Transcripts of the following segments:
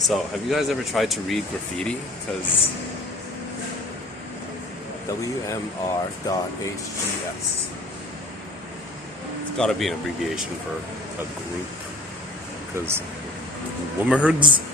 So, have you guys ever tried to read graffiti? Because WMR.HGS. It's gotta be an abbreviation for a group. Because Wummergs.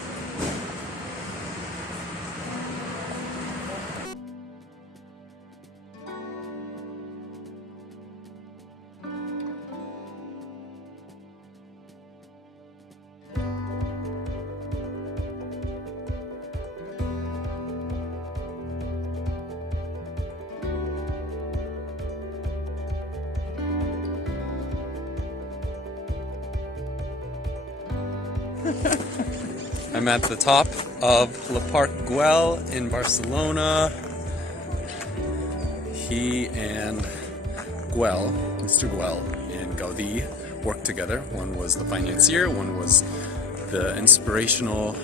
I'm at the top of La Parc Güell in Barcelona. He and Güell, Mr. Güell and Gaudí worked together. One was the financier, one was the inspirational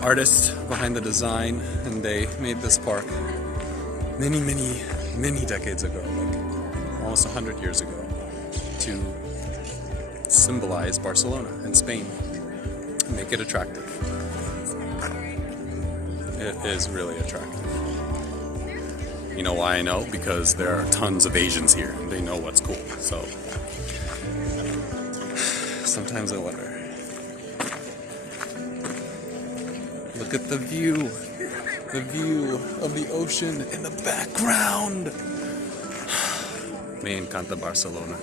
artist behind the design, and they made this park many decades ago, like almost 100 years ago, to symbolize Barcelona and Spain. Make it attractive. It is really attractive. You know why I know? Because there are tons of Asians here and they know what's cool. So sometimes I wonder. Look at the view. The view of the ocean in the background. Me encanta Barcelona.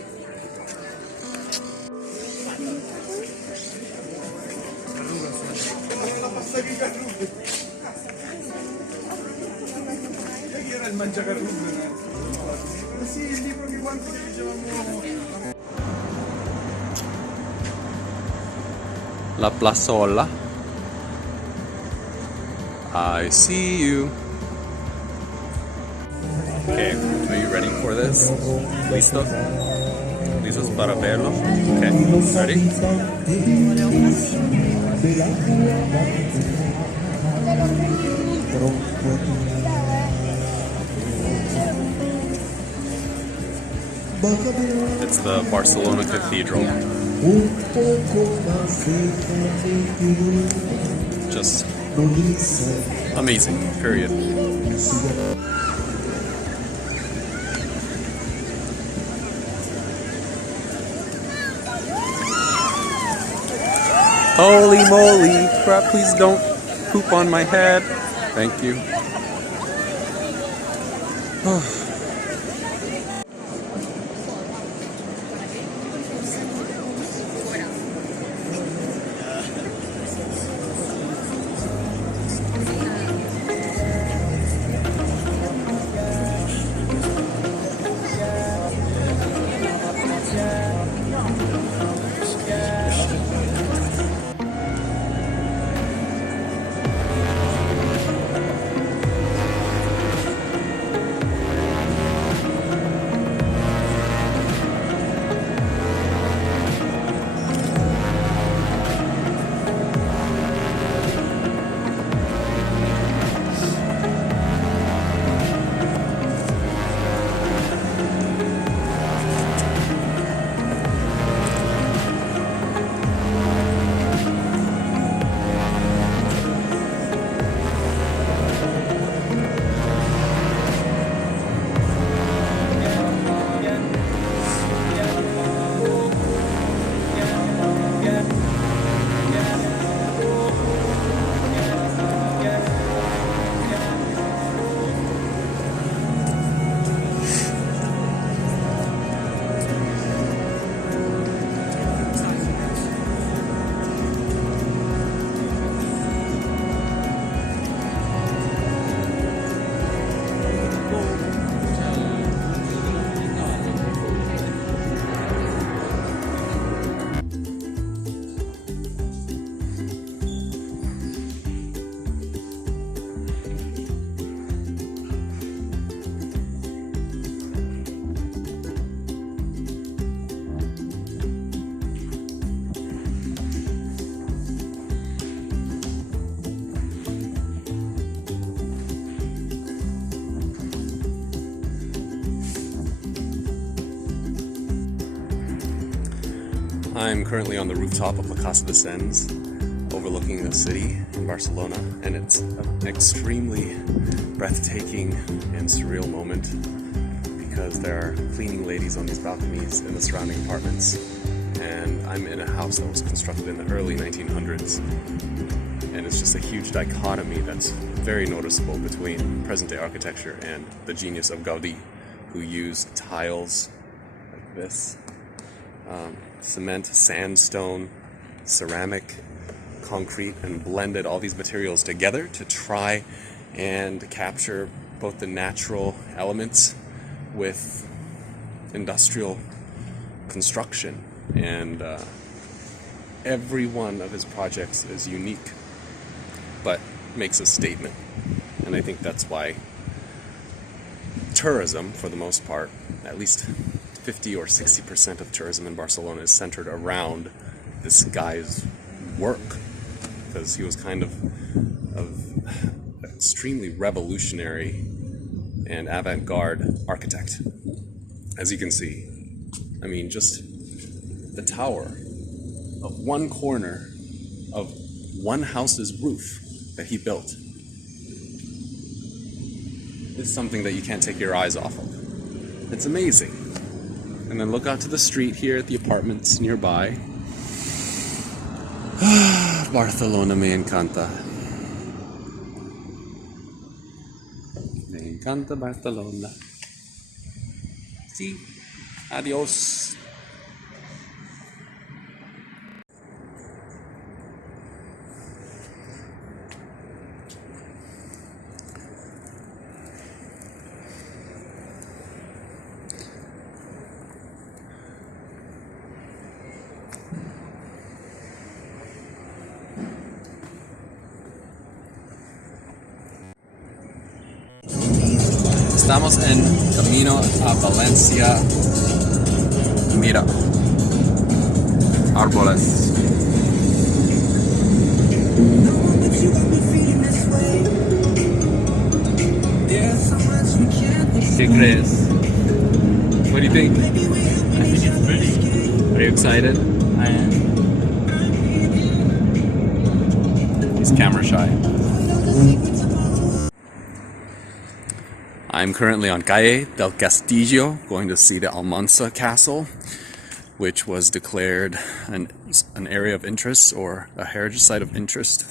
La Plazola. I see you. Okay, are you ready for this? Listo? ¿Listos para verlo? Okay, ready? It's the Barcelona Cathedral. Just amazing, period. Holy moly, crap, please don't poop on my head. Thank you. I'm currently on the rooftop of La Casa de Sens. overlooking the city in Barcelona, and it's an extremely breathtaking and surreal moment because there are cleaning ladies on these balconies in the surrounding apartments, and I'm in a house that was constructed in the early 1900s, and it's just a huge dichotomy that's very noticeable between present-day architecture and the genius of Gaudí, who used tiles like this, cement, sandstone, ceramic, concrete, and blended all these materials together to try and capture both the natural elements with industrial construction. And every one of his projects is unique, but makes a statement. And I think that's why tourism, for the most part, at least 50 or 60% of tourism in Barcelona is centered around this guy's work, because he was kind of extremely revolutionary and avant-garde architect. As you can see, I mean, just the tower of one corner of one house's roof that he built is something that you can't take your eyes off of. It's amazing. And then look out to the street here at the apartments nearby. Barcelona me encanta. Me encanta Barcelona. Sí. Adiós. Estamos en camino a Valencia. Mira, árboles. ¿Qué crees? What do you think? I think it's pretty. Are you excited? I am. He's camera shy. I'm currently on Calle del Castillo, going to see the Almansa Castle, which was declared an area of interest or a heritage site of interest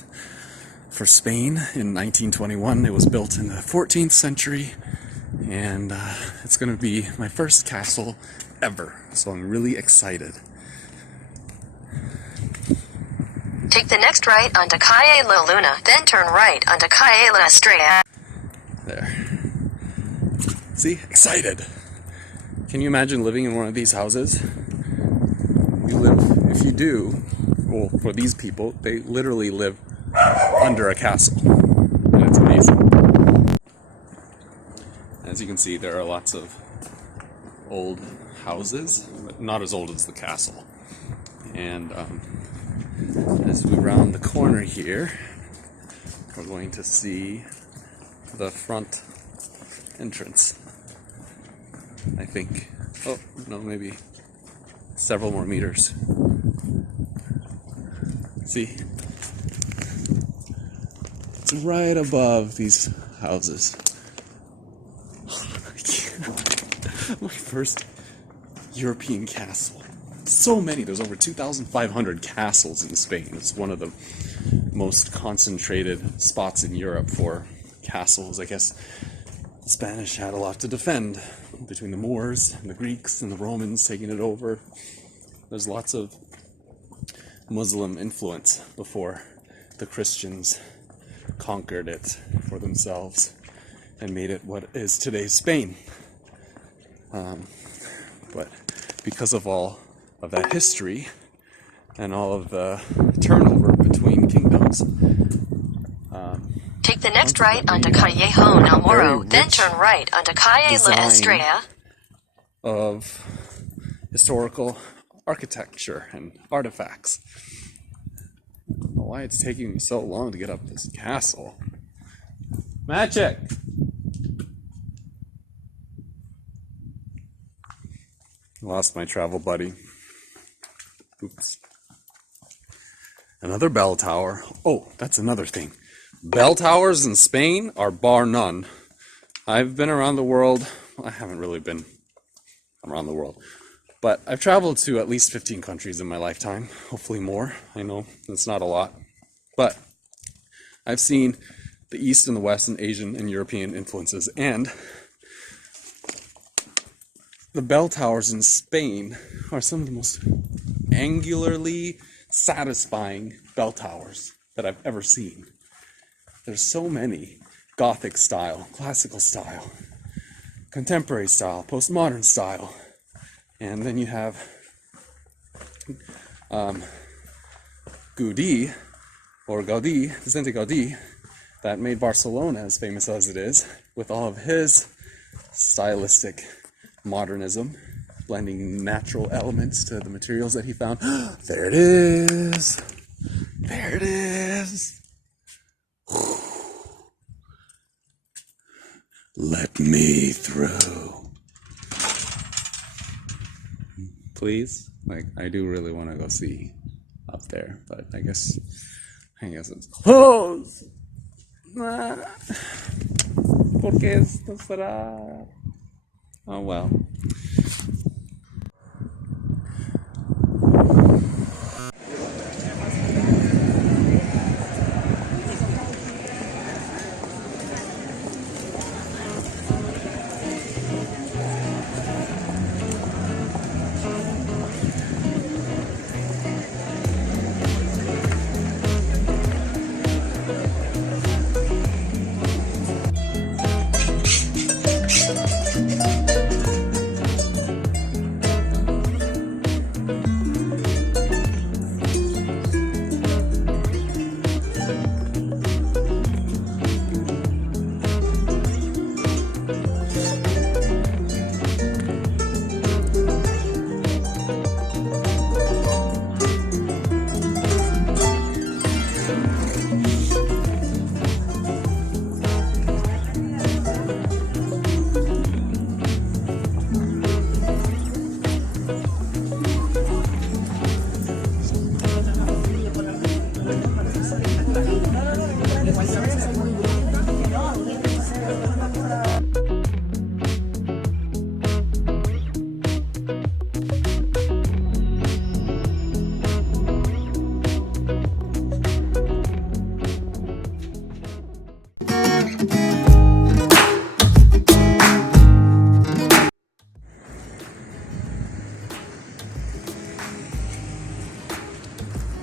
for Spain in 1921. It was built in the 14th century, and it's going to be my first castle ever, so I'm really excited. Take the next right onto Calle La Luna, then turn right onto Calle La Estrella. There. See? Excited! Can you imagine living in one of these houses? If you do, well, for these people, they literally live under a castle. And it's amazing. As you can see, there are lots of old houses, but not as old as the castle. And as we round the corner here, we're going to see the front entrance. I think. Oh, no, maybe several more meters. See? It's right above these houses. My first European castle. So many. There's over 2,500 castles in Spain. It's one of the most concentrated spots in Europe for castles. I guess the Spanish had a lot to defend between the Moors and the Greeks and the Romans taking it over. There's lots of Muslim influence before the Christians conquered it for themselves and made it what is today's Spain. But because of all of that history and all of the turnover between kingdoms, Take the next right onto Callejon El Moro, then turn right onto Calle La Estrella. Of historical architecture and artifacts. I don't know why it's taking me so long to get up this castle. Magic! Lost my travel buddy. Oops. Another bell tower. Oh, that's another thing. Bell towers in Spain are bar none. I've been around the world. Well, I haven't really been around the world, but I've traveled to at least 15 countries in my lifetime. Hopefully more. I know it's not a lot, but I've seen the East and the West and Asian and European influences, and the bell towers in Spain are some of the most angularly satisfying bell towers that I've ever seen. There's so many. Gothic style, classical style, contemporary style, postmodern style, and then you have Gaudí, or Gaudí, Vicente Gaudí, that made Barcelona as famous as it is, with all of his stylistic modernism, blending natural elements to the materials that he found. There it is! There it is! Let me through. Please? Like, I do really want to go see up there, but I guess it's closed. ¿Por qué esto será? Oh well.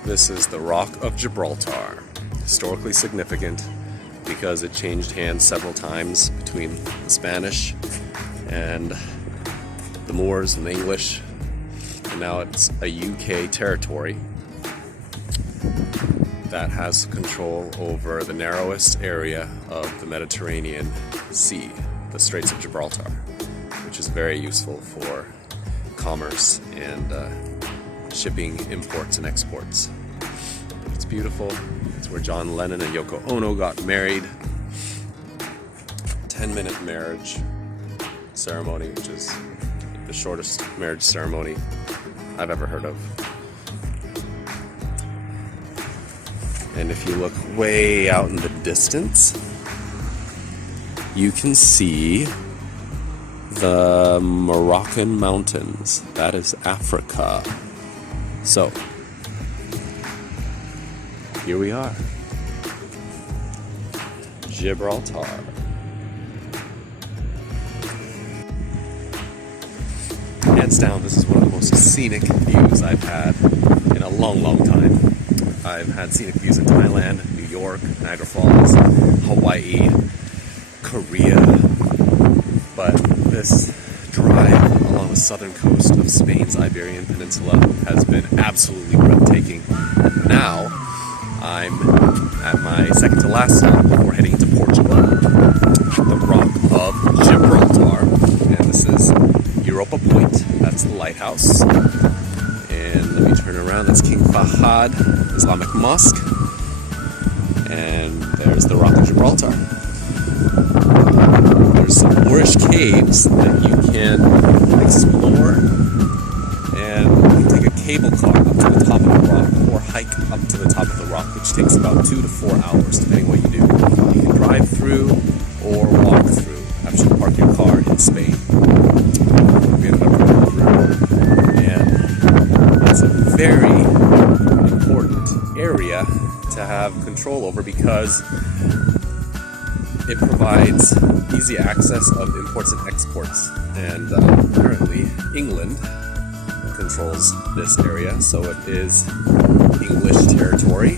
This is the Rock of Gibraltar, historically significant because it changed hands several times between the Spanish and the Moors and the English, and now it's a UK territory that has control over the narrowest area of the Mediterranean Sea, the Straits of Gibraltar, which is very useful for commerce and shipping imports and exports. It's beautiful. It's where John Lennon and Yoko Ono got married. 10-minute marriage ceremony, which is the shortest marriage ceremony I've ever heard of. And if you look way out in the distance, you can see the Moroccan mountains. That is Africa. So, here we are. Gibraltar. Hands down, this is one of the most scenic views I've had in a long, long time. I've had scenic views in Thailand, New York, Niagara Falls, Hawaii, Korea, but this drive along the southern coast of Spain's Iberian Peninsula has been absolutely breathtaking. Now, I'm at my second to last stop before heading to Portugal, the Rock of Gibraltar, and this is Europa Point. That's the lighthouse. And let me turn around. That's King Fahad Islamic Mosque. And there's the Rock of Gibraltar. There's some Moorish caves that you can explore. And you can take a cable car up to the top of the rock or hike hike up to the top of the rock, which takes about 2 to 4 hours, depending what you do. You can drive through or walk through. Have to park your car in Spain. We ended up driving through, and it's a very important area to have control over because it provides easy access of imports and exports. And currently, England controls this area, so it is English territory.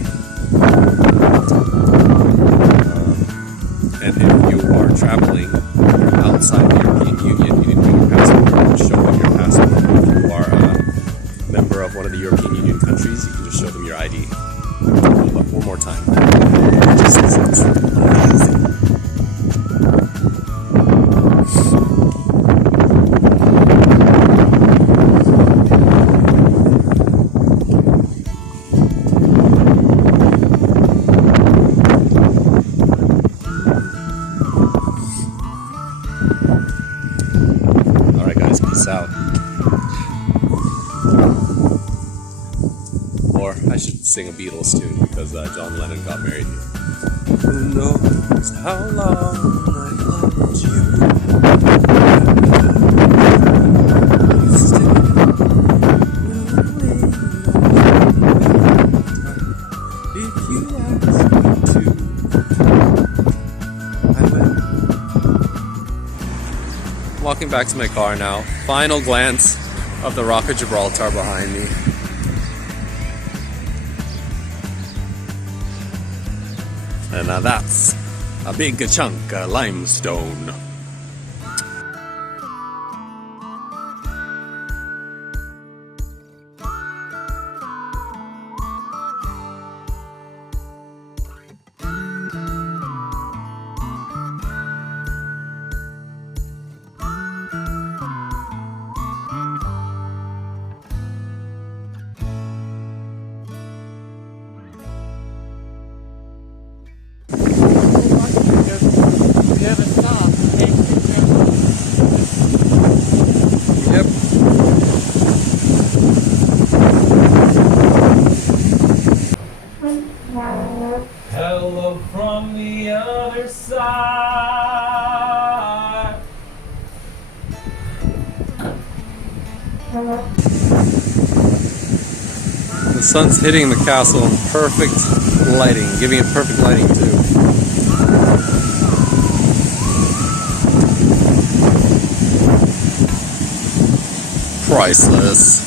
And if you are traveling outside the European Union, you need to bring your passport and show them your passport. If you are a member of one of the European Union countries, you can just show them your ID. But one more time. Just it's amazing. Alright guys, peace out. Or I should sing a Beatles tune because John Lennon got married here. Who knows how long I've loved you? You stay if you ask me to. I will. Walking back to my car now. Final glance of the Rock of Gibraltar behind me. And now that's a big chunk of limestone. Yep. Hello from the other side. The sun's hitting the castle in perfect lighting, giving it perfect lighting too. Priceless.